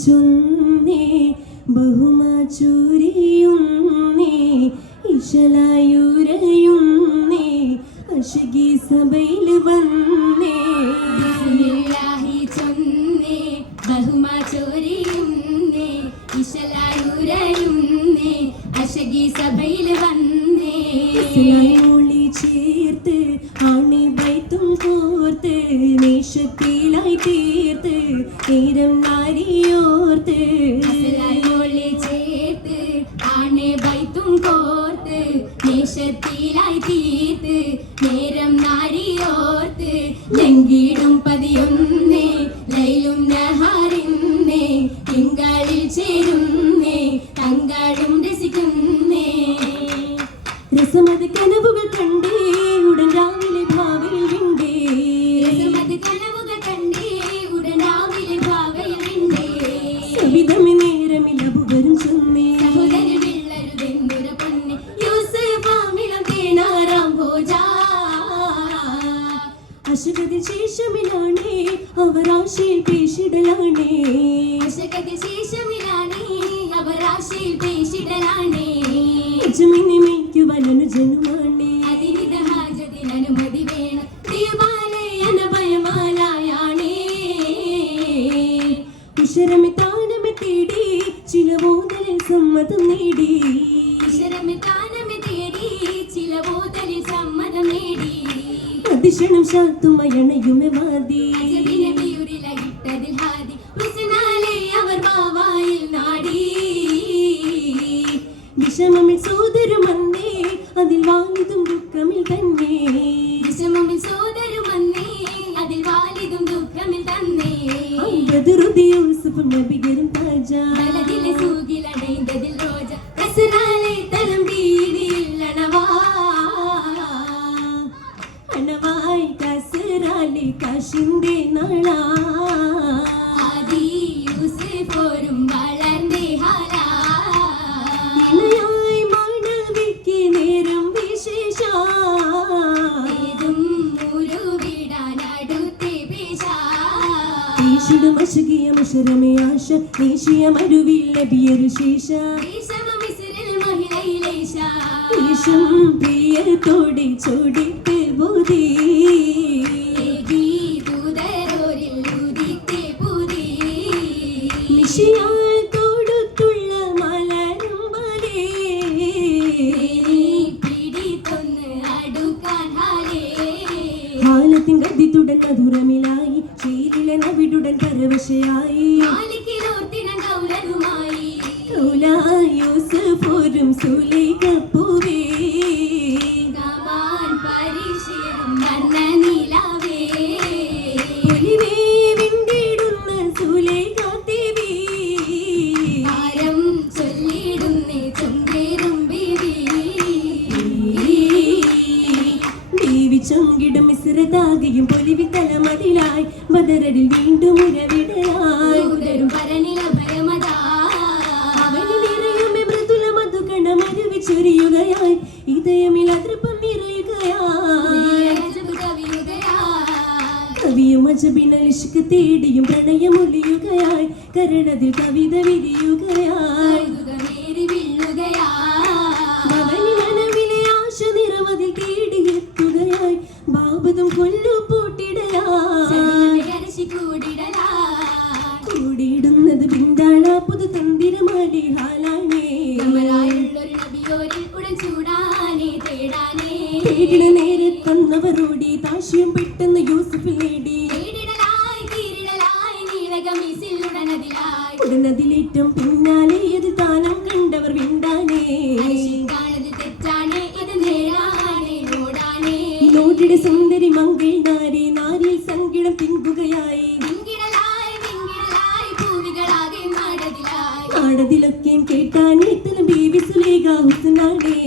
ചൊന്നേ ബഹുമാ ചൊരിയുന്നേ ഇശലായുരയുന്നേ അശകി സഭയിൽ വന്നേ ബിസ്മില്ലാഹി ചൊന്നേ ബഹുമാ ചൊരിയുന്നേ ഇശലായുരയുന്നേ അശകി സഭയിൽ വന്നേ മൊഴി ചേർത്ത് ആണി ബൈത്തും കോർത്ത് നേശത്തിലായി തീർത്ത് നേരം നാരിയോർത്ത് മൊഴി ചേർത്ത് ആണി ബൈത്തും കോർത്ത് നേശത്തിലായി തീർത്ത് നേരം നാരിയോർത്ത് ലംഘിടും പതിയൊന്നേ ലൈലും നഹാരിന്നേ തിങ്കളിൽ ചേരുന്നേ തങ്കളും രസിക്കുന്നേ രസമത് കനവുകൾ കണ്ടേ ഉടൻ രാവിലെ ഭാവയിൽ വിണ്ടേ രസമത് കനവുകൾ കണ്ടേ ഉടൻ രാവിലെ ഭാവയിൽ വിണ്ടേ സവിതമി നേരമിൽ അബുവരും ചൊന്നേ സഹോദരി വിള്ളരുതെന്തുര പൊന്നെ യൂസഫാമിളം തേനാറാം ഭോജാ അശകതി ശേഷമിലാണേ അവർ ആശയിൽ പേശിടലാണേ അശകതി ശേഷമിലാണേ അവർ ആശയിൽ പേശിടലാണേ വനനുജനുമാണേ അതിനിത ഹാജത്തിന് അനുമതി വേണം പ്രിയമാലേ അനഭയമാലായാണേ ഇശരമെ താനമെ തേടി ചിലവോതലിൽ സമ്മതം നേടി ഇശരമെ താനമെ തേടി ചിലവോതലിൽ സമ്മതം നേടി അതിശണം ശാത്തുമയണയുമെ വാദി നബിയുരിലകിട്ടതിൽ ഹാദി ഹുസ്നാലേ അവർ ബാവായിൽ നാടി വിഷമമിൽ സോദരുമന്നേ അതിൽ വാലിതും ദുഃഖമിൽ തന്നെ വിഷമമിൽ സോദരുമന്നേ അതിൽ വാലിതും ദുഃഖമിൽ തന്നെ ബദറുദി യൂസുഫ് നബിഗരും താജ മലദിലെ സൂകിലടൈന്തതിൽ റോജ കസറാലെ തലം വീതിയിൽ അണവായി കസറാലെ കാശിന്റെ നാളാ ആദി യൂസുഫോരും വളർന്നേ ഹാലാ ഇണയായി മാണവിക്ക് നേരം വിശേഷ ഏതും മുരുവിടാനടുത്തേ പേശാ ഈശിടും അശകിയ മുഷരമേ ആശ ദേശീയ മരുവിൽ ലഭിയൊരു ശേഷ ഈശം പ്രിയത്തോടെ ചോടിട്ട് ബോധി നിശിയാൽ തോടുത്തുള്ള മലരും പോലെ ഹാലത്തിൻ ഗതിത്തുടൻ മധുരമിലായി ശീലിലെ നവിടുടൻ പരവശയായി യൂസഫോരും സുലൈഖപ്പൂവേ ഒലിവേ വിണ്ടിടുന്ന സുലൈഖാദേവി ദേവി ചൊങ്കിടും മിശ്രതാകയും പൊലിവി തലമതിലായി ബദറിൽ വീണ്ടും ഉരവിടലായി ചൊരിയുകയായി ഇതയമിൽ അതൃപ്പം നിറയുകയായി കവിയും അജബിനൽ ഇഷ്ക് തേടിയും പ്രണയമൊലിയുകയായി കരണതിൽ കവിത വിരിയുകയായി മനവിലെ ആശ നിറമതിൽ തേടിയെത്തുകയായി ബാബതും കൊല്ലു പൂട്ടിടയായി കൂടിയിടുന്നത് പിന്താള പുതു തന്തിരമാലി ഹാലാണേ തേടിന നേരെ തന്നവരോടി താശ്യം പെട്ടെന്ന് യൂസഫ് നേടി ഉടനതിലേറ്റം പിന്നാലെ ഇത് താനം കണ്ടവർ വിണ്ടാനേ നോട്ടിടെ സുന്ദരി മംഗൾ നാരി നാരിൽ സങ്കിടം തിങ്കുകയായി നാടതിലൊക്കെയും കേട്ടാനേ തല ബീവി സുലൈഖ ഹുസ്നാണേ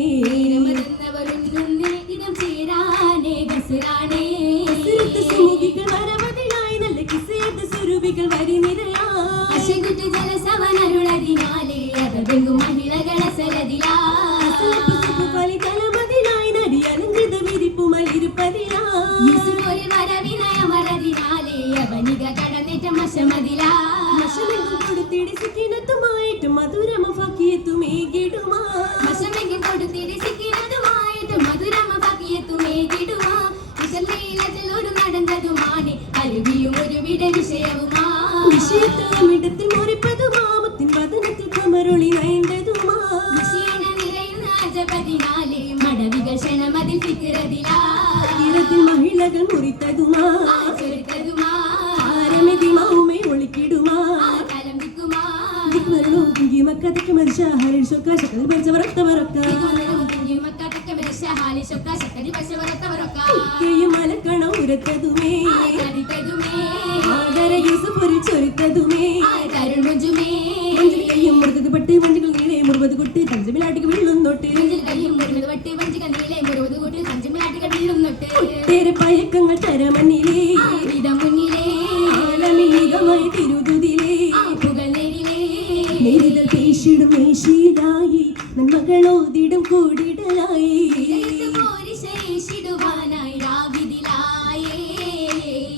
വരവിനയമറതിനാലേ അവനിക കടന്നിട്ട മശമതിലാ കൊടുത്തിട സിക്കിനത്തുമായിട്ട് മധുരമഫക്കിയെത്തുമേകിടുമാ വശമെങ്കിൽ കൊടുത്തിടി സിക്കിനതുമായിട്ട് മധുരമഫക്കിയെത്തുമേകിടുമാ വിശലീലത്തിൽ നടന്നതുമാണ് അരുവിയും ഒരു വിട വിഷയവുമാ വിഷയത്തിടത്തിൽ മുറിപ്പതുമാ മുത്തിൻ വദനത്തിൽ കമറൊളി നൈന്തതുമാ ക്ഷീണ നിറയുന്ന അജപതിനാലെ മടവികൾ ക്ഷണമതിൽ ഫിക്രതിലാ തീരത്തിൽ മഹിളകൾ മുറിത്തതുമാ ചൊരുത്തതുമാ ആരമെതിമാവുമേ ഒളിക്കിടുമാ കലമ്പിക്കുമാ ദിക്മരണവും കുങ്കിമക്കതക്ക് മരിച്ച ഹരിൽ ശൊക്ക ശക്കൽ പരിച്ചവരത്തവരൊക്ക മലക്കണ ഉരത്തതുമേ ആദര യൂസഫൊരു ചൊരുത്തതുമേ കയ്യും മുറുകത് പട്ട് വഞ്ചികൾ നീളെ മുറുപത് കൊട്ട് തഞ്ചമിലാട്ടിക്ക് വീഴുന്നോട്ട് ഒട്ടേറെ പയക്കങ്ങൾ തരമന്നിലേ ആലമികമായി തിരുതുതിലേ നേരിതൽ പേശിടും മേശീടായി നന്മകളോതിടും കൂടിടലായി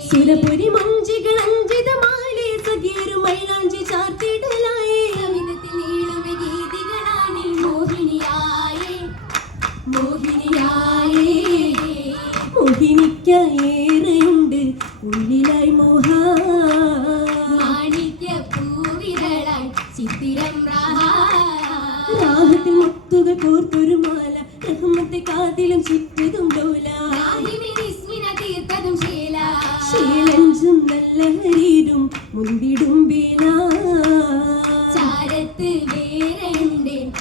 സുരപുരി മഞ്ചികൾ അഞ്ചിതമാലേ സഖിയരും മൈലാഞ്ചി ചാർത്തിടലായി മോഹിനിക്കേറെയുണ്ട് ഉള്ളിലായി മോഹ രാഹത്തിൽ മുത്തുക കോർത്തൊരു മാല റഹ്മത്തെ കാതിലും ചുറ്റതും ഡോല ശീലഞ്ചും നല്ല ഹരീരും മുന്തിടും വീണ ചാരത്ത് വേറെ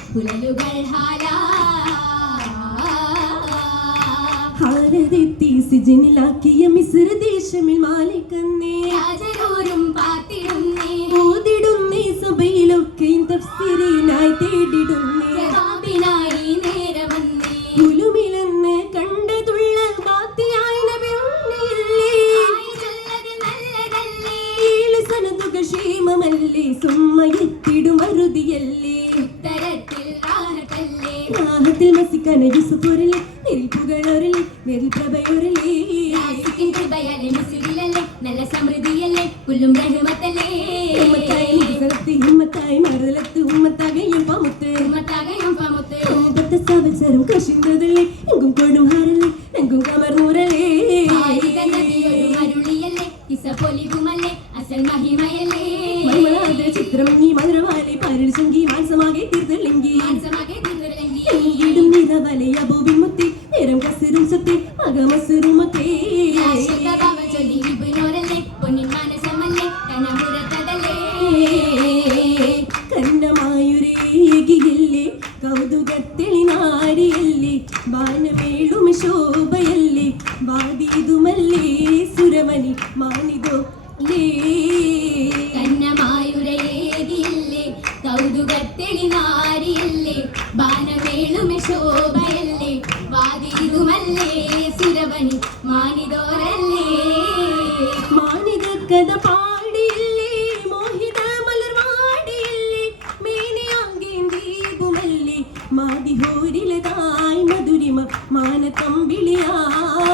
പുലലുകൾ ഹാരതെത്തി സിജനിലാക്കിയ മിസ്ര ദേശമിൽ മാലിക്കന്നേ രാജരോരും പാത്തിടുന്നേ ഓതിടുന്നേ സഭയിലൊക്കെയും തഫ്സീറിനായി തേടിടുന്നേ ജവാബിനായി നേരെ വന്നേ കുലുമിലെന്ന് കണ്ടതുള്ള ബാത്തിയായി നബി ഉണ്ണിയില്ലേ നല്ലതല്ലേ സനതുക ക്ഷേമമല്ലേ സുമ്മയെത്തിടും അറുതിയല്ലേ ഉത്തരത്തിൽ റാഹത്തല്ലേ രാഹത്തിൽ മസിക്കന യൂസുഫൊരല്ലേ നെരിൽ പുകളൊരല്ലേ നെരിൽ പ്രഭയൊരല്ലേ യാസിക്കിൻ കൃപയല്ലേ മിസ്രിലല്ലേ നല്ല സമൃദ്ധിയല്ലേ കുല്ലും റഹ്മത്തല്ലേ ഉമ്മത്തായി നികുസലത്ത് ഹിമ്മത്തായി മറുതലത്ത് ഉമ്മത്താകയും പമുത്ത് ഉമ്മത്താകയും പമുത്ത് ഉമ്മത്തെ സവത്സരം കശിന്തതല്ലേ എങ്കും കൊടും ഹാരല്ലേ എങ്കും കമർന്നൂരല്ലേ ആയിക നദിയൊരു മരുളിയല്ലേ കിസ പൊലിവുമല്ലേ അസൽ മഹിമയല്ലേ മൈമളാതെ ചിത്രമങ്ങി മധുരവാലി പാരിൽ സംഗി മാംസമാകെ തീർത്തലെങ്കി മാംസമാകെ തീർന്നില്ലെങ്കിൽ എങ്കിടും നിലവലെ അബൂബി മുത്തി നേരം കസിറും സത്തെ അകമസുറുമൊക്കെ ആശകഭാവ ചൊല്ലി വിപുനോരല്ലേ പൊന്നിൻ മാനസമല്ലേ കനപുരത്തതല്ലേ കന്നമായുരേകിയില്ലേ കൗതുകത്തെളിനാരിയല്ലേ ബാനമേളും ശോഭയല്ലേ വാദീതുമല്ലേ സുരമണി മാനിതോ കന്നമായുരേകിയില്ലേ കൗതുകത്തെളിനാരിയല്ലേ ബാനമേളുമെ ശോഭയല്ലേ വാദിതുമല്ലേ സുരവണി മാനിതോരല്ലേ മാനിത കഥ പാടിയില്ലേ മോഹിത മലർവാടിയില്ലേ മേനിയാങ്കേം ദീപുമല്ലേ മാതിഹോരിലതായി മധുരിമ മാനത്തമ്പിളിയായി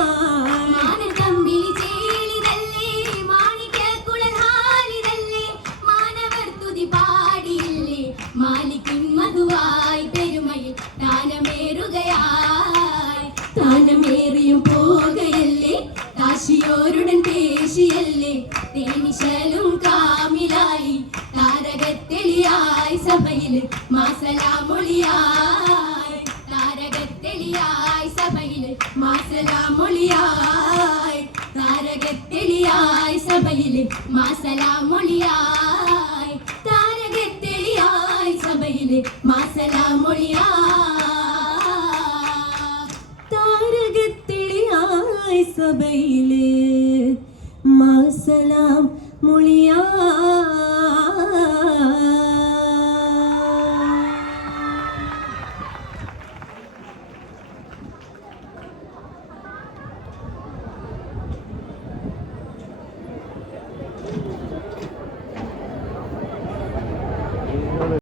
മാനത്തമ്പിളി ചേലിതല്ലേ മാണിക്യക്കുഴൽ ഹാലിതല്ലേ മാനവർ തുതി പാടിയില്ലേ മാലിക്കിൻ മധുവായി പെരുമയിൽ താനമേറുകയായി താനമേറിയും പോകയല്ലേ കാശിയോരുടൻ പേശിയല്ലേ തേനിശലും കാമിലായി താരകത്തെളിയായി സഭയിൽ മാസലാമൊളിയായി താരകത്തെളിയായി സഭയിൽ മാസലാമൊളിയായി താരകത്തെളിയായി സഭയിൽ മാസലാമൊളിയായി താരകത്തെളിയായി സഭയിൽ മാസലാമൊളിയായി താരകത്തെളിയായി സഭയില് മാസലാം മൊളിയാ